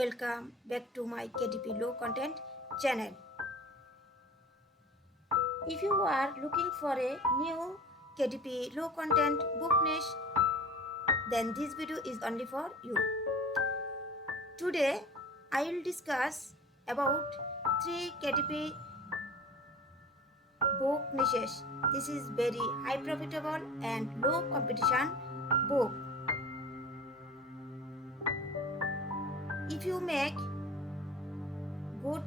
Welcome back to my KDP Low Content channel. If you are looking for a new KDP Low Content book niche, then this video is only for you. Today, I will discuss about 3 KDP book niches. This is very high profitable and low competition book. If you make good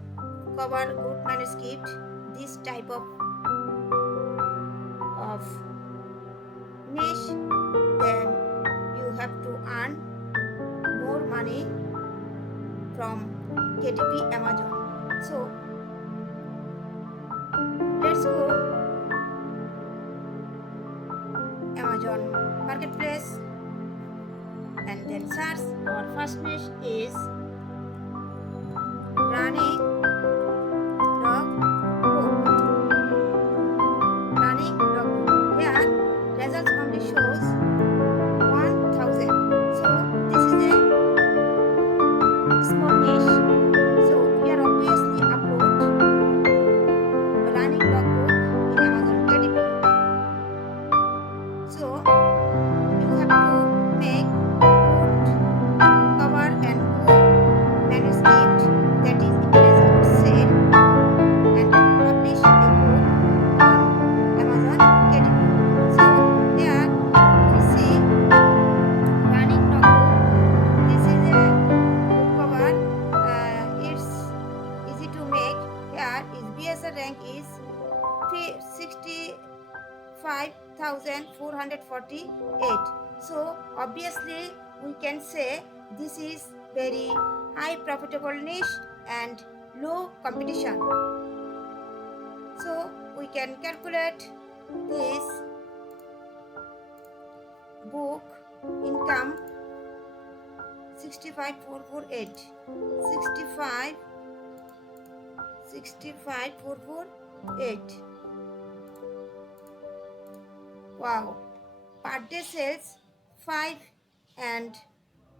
cover, good manuscript, this type of niche, then you have to earn more money from KDP Amazon. So let's go Amazon Marketplace and then search. Our first niche is running logbook. Running logbook. Here results only shows 1000. So this is a small niche. So we are obviously upload running logbook in Amazon KDP. So you have to make good cover and good manuscript that is interesting sale and publish a book on Amazon KDP. So here we see running logbook. This is a book cover. It's easy to make. Here is BSR rank is 65,448. So obviously we can say this is very high profitable niche and low competition. So we can calculate this book income 65,448. 65,448. Wow. Per day sales 5 and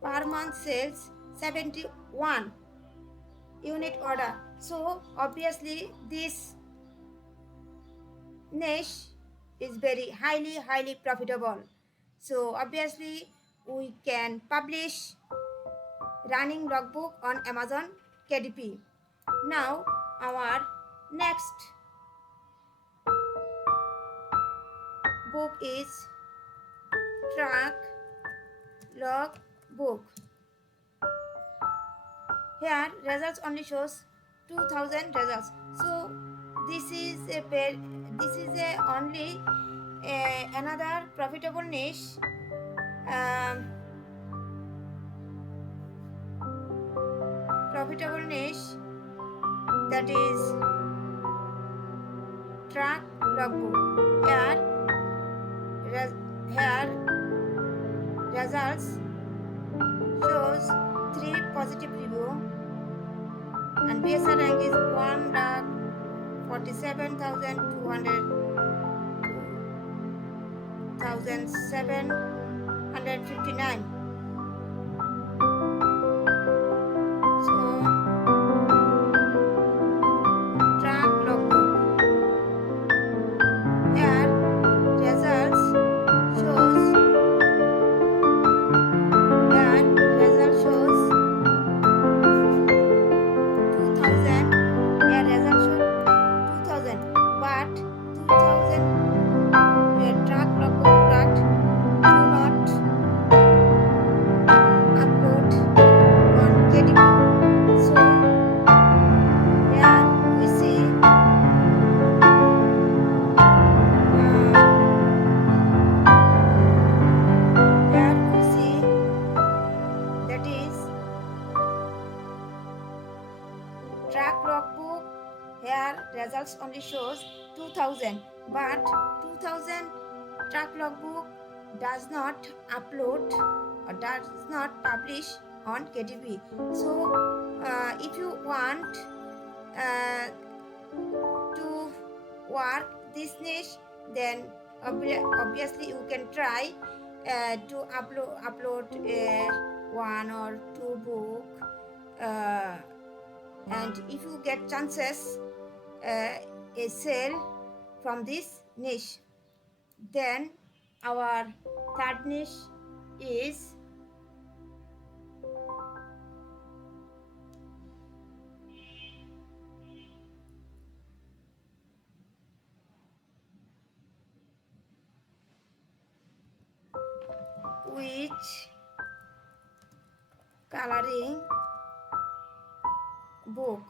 per month sales 71 unit order. So obviously this niche is very highly profitable. So obviously we can publish running logbook on Amazon KDP. Now our next book is track logbook. Here results only shows 2000 results. So this is only another profitable niche. Profitable niche, that is track logbook. Here results shows 3 positive review and BSR rank is 1,47,759. So track logbook. Here results shows 2000. Here result shows 2000, but 2000 track logbook product do not upload on KDP. So here we see that is track logbook. Here results only shows 2000, but 2000 track logbook does not upload or does not publish on KDP. So if you want to work this niche, then obviously you can try to upload 1 or 2 book and if you get chances a sale from this niche, then our third niche is which coloring book.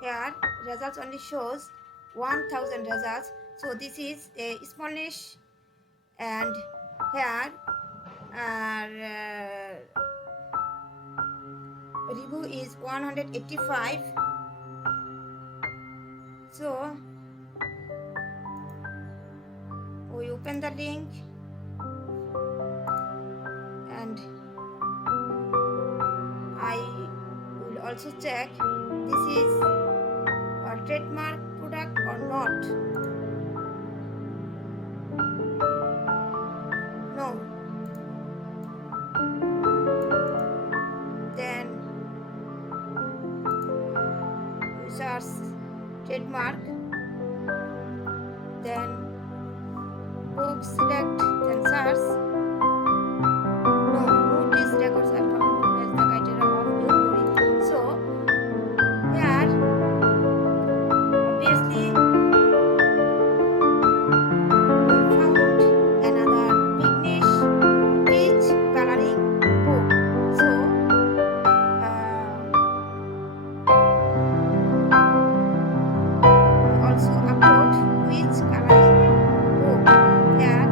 Here results only shows 1000 results, so this is a small niche, and here review is 185. So we open the link and I will also check this is a trademark product or not. No. Then we search trademark, then book select, then search. No, these records are found to match the criteria of your query. So here obviously we found another big niche, which coloring book. So we also upload which coloring book. Here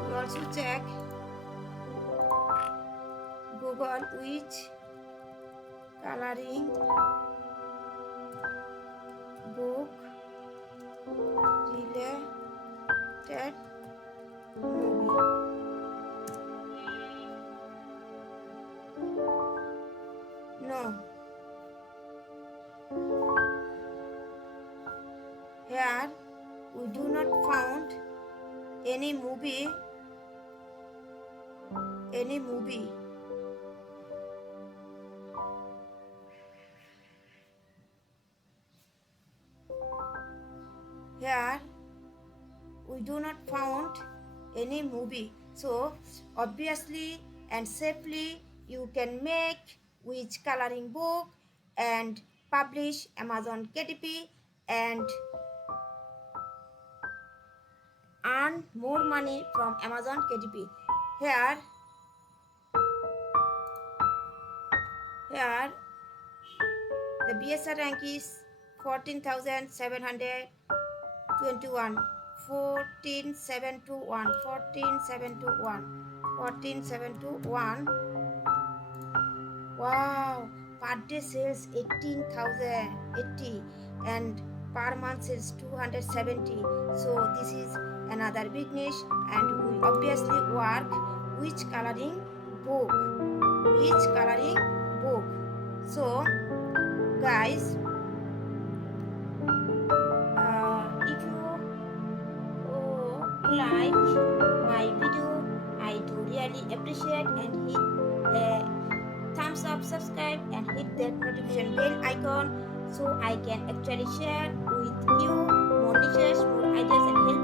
we also check Google which coloring book related movie. No. Here we do not found any movie. Here we do not found any movie. So obviously and safely you can make which coloring book and publish Amazon KDP and earn more money from Amazon KDP. Here the BSR rank is 14,721. 14,721. Wow, per day sales 18,080 and per month sales 270. So this is another big niche, and we obviously work which coloring book. So guys, if you like my video, I do really appreciate, and hit thumbs up, subscribe, and hit that notification bell icon so I can actually share with you more niches, more ideas, and help